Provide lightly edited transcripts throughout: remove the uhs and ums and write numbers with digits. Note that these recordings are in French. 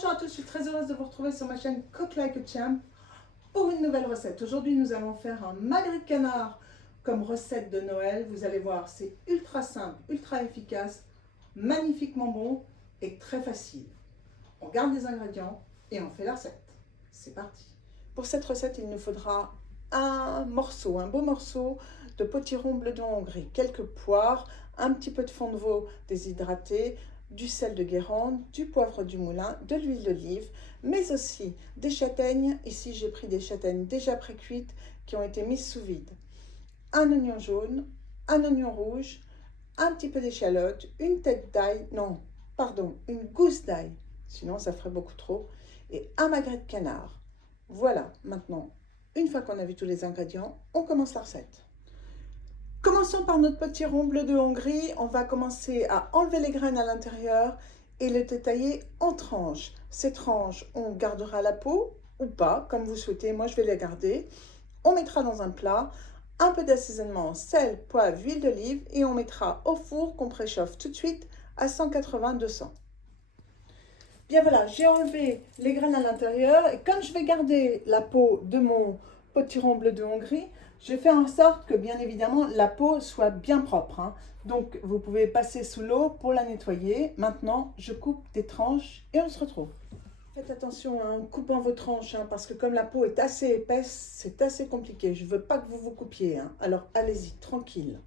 Bonjour à tous, je suis très heureuse de vous retrouver sur ma chaîne Cook Like a Champ pour une nouvelle recette. Aujourd'hui, nous allons faire un magret de canard comme recette de Noël. Vous allez voir, c'est ultra simple, ultra efficace, magnifiquement bon et très facile. On garde les ingrédients et on fait la recette. C'est parti. Pour cette recette, il nous faudra un beau morceau de potiron bleu de Hongrie, quelques poires, un petit peu de fond de veau déshydraté, du sel de Guérande, du poivre du moulin, de l'huile d'olive, mais aussi des châtaignes. Ici, j'ai pris des châtaignes déjà pré-cuites qui ont été mises sous vide. Un oignon jaune, un oignon rouge, un petit peu d'échalote, une tête d'ail, non, pardon, une gousse d'ail, sinon ça ferait beaucoup trop, et un magret de canard. Voilà, maintenant, une fois qu'on a vu tous les ingrédients, on commence la recette. Commençons par notre potiron bleu de Hongrie. On va commencer à enlever les graines à l'intérieur et le détailler en tranches. Ces tranches, on gardera la peau ou pas, comme vous souhaitez. Moi, je vais les garder. On mettra dans un plat un peu d'assaisonnement, sel, poivre, huile d'olive et on mettra au four qu'on préchauffe tout de suite à 180-200. Bien voilà, j'ai enlevé les graines à l'intérieur et comme je vais garder la peau de mon potiron bleu de Hongrie, je fais en sorte que, bien évidemment, la peau soit bien propre. Donc, vous pouvez passer sous l'eau pour la nettoyer. Maintenant, je coupe des tranches et on se retrouve. Faites attention en coupant vos tranches, parce que comme la peau est assez épaisse, c'est assez compliqué. Je ne veux pas que vous vous coupiez. Alors, allez-y, tranquille.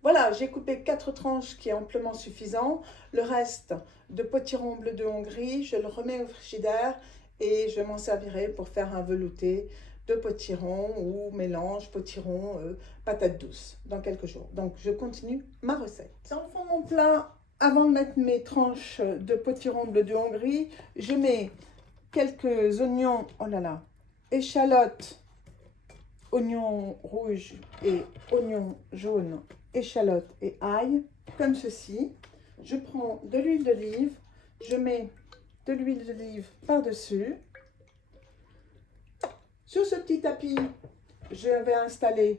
Voilà, j'ai coupé 4 tranches qui est amplement suffisant. Le reste de potiron bleu de Hongrie, je le remets au frigidaire et je m'en servirai pour faire un velouté de potiron ou mélange potiron patate douce dans quelques jours. Donc je continue ma recette. Dans le fond de mon plat, avant de mettre mes tranches de potiron bleu de Hongrie, je mets quelques oignons, oh là là, échalotes, oignons rouges et oignons jaunes, échalotes et ail, comme ceci. Je prends de l'huile d'olive, je mets de l'huile d'olive par-dessus. Sur ce petit tapis, je vais installer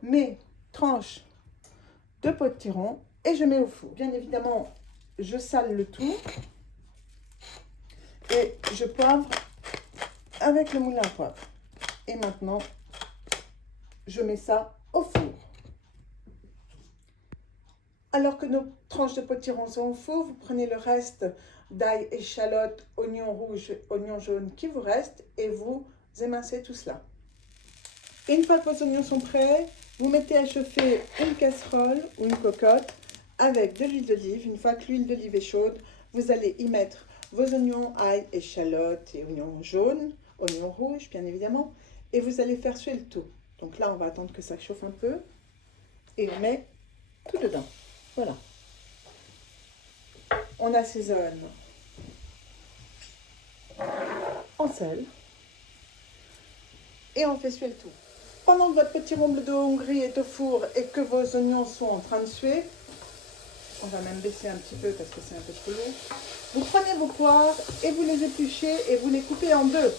mes tranches de potiron et je mets au four. Bien évidemment, je sale le tout et je poivre avec le moulin à poivre. Et maintenant, je mets ça au four. Alors que nos tranches de potiron sont au four, vous prenez le reste d'ail, échalote, oignon rouge, oignon jaune qui vous reste et vous émincez tout cela. Une fois que vos oignons sont prêts, vous mettez à chauffer une casserole ou une cocotte avec de l'huile d'olive. Une fois que l'huile d'olive est chaude, vous allez y mettre vos oignons, ail, échalote et oignons jaunes, oignons rouges bien évidemment, et vous allez faire suer le tout. Donc là, on va attendre que ça chauffe un peu et on met tout dedans. Voilà. On assaisonne en sel et on fait suer le tout. Pendant que votre potiron bleu de Hongrie est au four et que vos oignons sont en train de suer, on va même baisser un petit peu parce que c'est un peu trop lourd, vous prenez vos poires et vous les épluchez et vous les coupez en deux.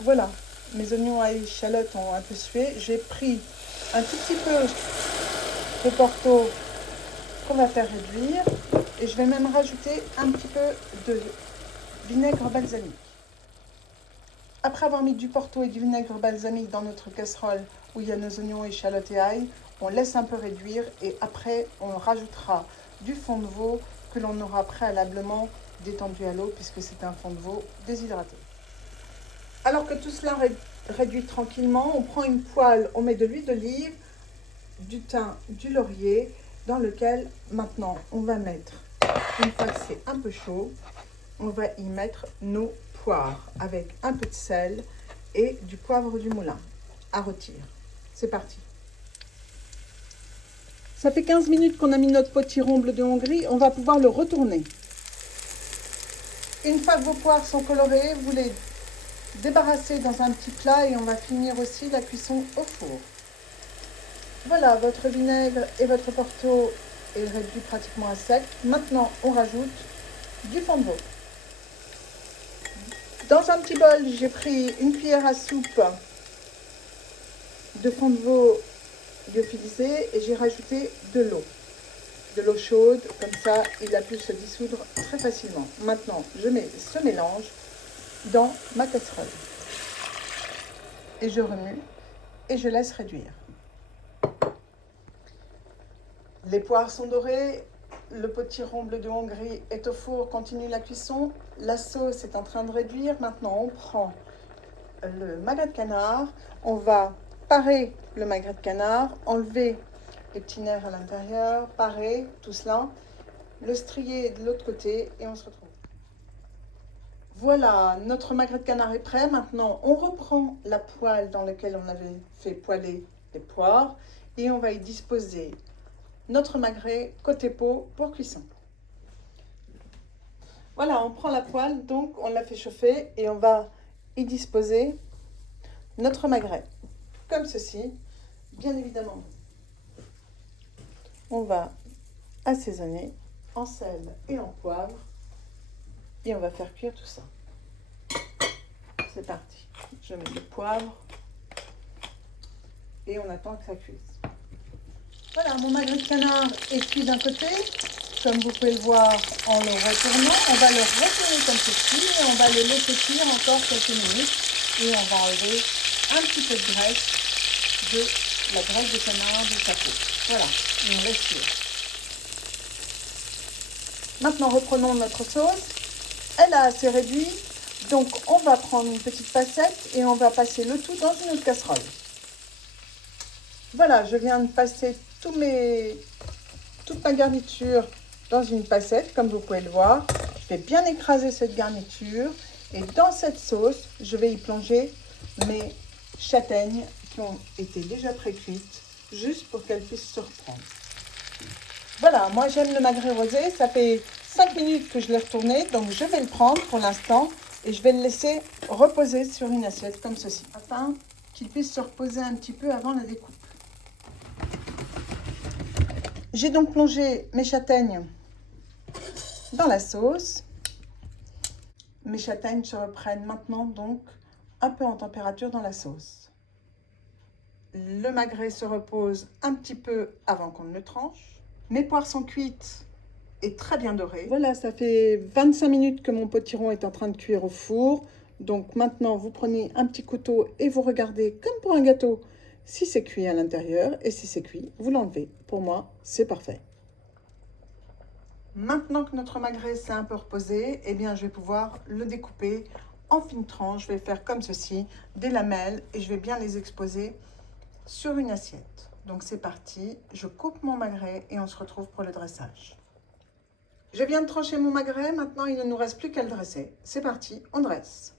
Voilà, mes oignons à échalote ont un peu sué. J'ai pris un tout petit peu de porto qu'on va faire réduire et je vais même rajouter un petit peu de vinaigre balsamique. Après avoir mis du porto et du vinaigre balsamique dans notre casserole où il y a nos oignons, échalotes et ail, on laisse un peu réduire et après on rajoutera du fond de veau que l'on aura préalablement détendu à l'eau puisque c'est un fond de veau déshydraté. Alors que tout cela réduit tranquillement, on prend une poêle, on met de l'huile d'olive, du thym, du laurier, dans lequel maintenant on va mettre, une fois que c'est un peu chaud, on va y mettre nos poires avec un peu de sel et du poivre du moulin à rôtir. C'est parti. Ça fait 15 minutes qu'on a mis notre potiron bleu de Hongrie, on va pouvoir le retourner. Une fois que vos poires sont colorées, vous les débarrassez dans un petit plat et on va finir aussi la cuisson au four. Voilà, votre vinaigre et votre porto est réduit pratiquement à sec. Maintenant, on rajoute du fond de veau. Dans un petit bol, j'ai pris une cuillère à soupe de fond de veau lyophilisé et j'ai rajouté de l'eau. de l'eau chaude, comme ça il a pu se dissoudre très facilement. Maintenant, je mets ce mélange dans ma casserole et je remue et je laisse réduire. Les poires sont dorées, le potiron bleu de Hongrie est au four, continue la cuisson, la sauce est en train de réduire. Maintenant, on prend le magret de canard, on va parer le magret de canard, enlever les petits nerfs à l'intérieur, parer tout cela, le strier de l'autre côté et on se retrouve. Voilà, notre magret de canard est prêt. Maintenant, on reprend la poêle dans laquelle on avait fait poêler les poires et on va y disposer notre magret côté peau pour cuisson. Voilà, on prend la poêle, donc on l'a fait chauffer et on va y disposer notre magret, comme ceci. Bien évidemment, on va assaisonner en sel et en poivre et on va faire cuire tout ça. C'est parti. Je mets le poivre et on attend que ça cuise. Voilà, mon magret de canard est cuit d'un côté. Comme vous pouvez le voir en le retournant, on va le retourner comme ceci et on va le laisser cuire encore quelques minutes et on va enlever un petit peu de graisse, de la graisse de canard de sa peau. Voilà, et on laisse cuire. Maintenant, reprenons notre sauce. Elle a assez réduit, donc on va prendre une petite passette et on va passer le tout dans une autre casserole. Voilà, je viens de passer toute ma garniture dans une passette, comme vous pouvez le voir. Je vais bien écraser cette garniture et dans cette sauce, je vais y plonger mes châtaignes qui ont été déjà pré-cuites, juste pour qu'elles puissent se reprendre. Voilà, moi j'aime le magret rosé, ça fait 5 minutes que je l'ai retourné, donc je vais le prendre pour l'instant et je vais le laisser reposer sur une assiette comme ceci, afin qu'il puisse se reposer un petit peu avant la découpe. J'ai donc plongé mes châtaignes dans la sauce. Mes châtaignes se reprennent maintenant donc un peu en température dans la sauce. Le magret se repose un petit peu avant qu'on ne le tranche. Mes poires sont cuites et très bien dorées. Voilà, ça fait 25 minutes que mon potiron est en train de cuire au four. Donc maintenant, vous prenez un petit couteau et vous regardez comme pour un gâteau si c'est cuit à l'intérieur et si c'est cuit, vous l'enlevez. Pour moi, c'est parfait. Maintenant que notre magret s'est un peu reposé, eh bien, je vais pouvoir le découper en fines tranches. Je vais faire comme ceci, des lamelles, et je vais bien les exposer sur une assiette. Donc c'est parti, je coupe mon magret et on se retrouve pour le dressage. Je viens de trancher mon magret, maintenant il ne nous reste plus qu'à le dresser. C'est parti, on dresse.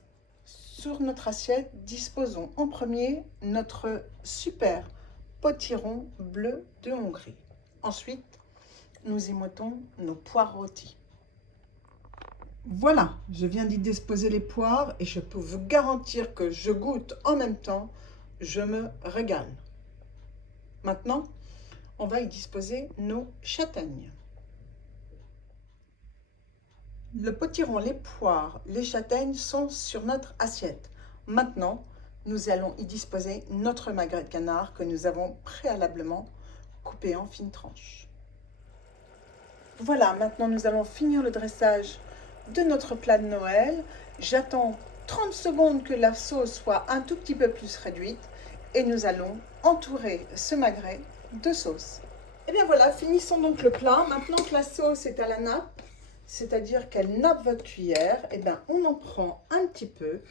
Sur notre assiette, disposons en premier notre super potiron bleu de Hongrie. Ensuite, nous y mettons nos poires rôties. Voilà, je viens d'y disposer les poires et je peux vous garantir que je goûte en même temps, je me régale. Maintenant, on va y disposer nos châtaignes. Le potiron, les poires, les châtaignes sont sur notre assiette. Maintenant, nous allons y disposer notre magret de canard que nous avons préalablement coupé en fines tranches. Voilà, maintenant nous allons finir le dressage de notre plat de Noël. J'attends 30 secondes que la sauce soit un tout petit peu plus réduite et nous allons entourer ce magret de sauce. Et bien voilà, finissons donc le plat. Maintenant que la sauce est à la nappe, c'est-à-dire qu'elle nappe votre cuillère, et bien on en prend un petit peu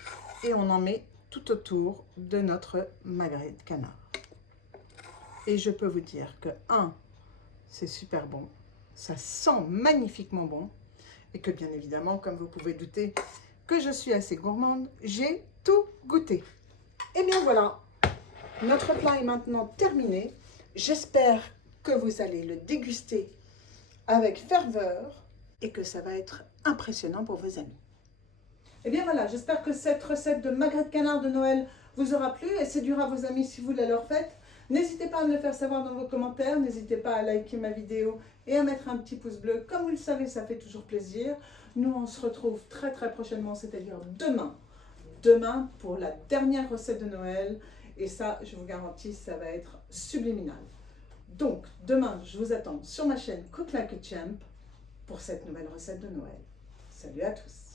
et on en met tout autour de notre magret de canard. Et je peux vous dire que c'est super bon, ça sent magnifiquement bon et que bien évidemment, comme vous pouvez douter que je suis assez gourmande, j'ai tout goûté. Et bien voilà, notre plat est maintenant terminé. J'espère que vous allez le déguster avec ferveur et que ça va être impressionnant pour vos amis. Et bien voilà, j'espère que cette recette de magret de canard de Noël vous aura plu et séduira vos amis si vous la leur faites. N'hésitez pas à me le faire savoir dans vos commentaires, n'hésitez pas à liker ma vidéo et à mettre un petit pouce bleu. Comme vous le savez, ça fait toujours plaisir. Nous, on se retrouve très prochainement, c'est-à-dire demain pour la dernière recette de Noël. Et ça, je vous garantis, ça va être subliminal. Donc, demain, je vous attends sur ma chaîne Cook Like a Champ pour cette nouvelle recette de Noël. Salut à tous!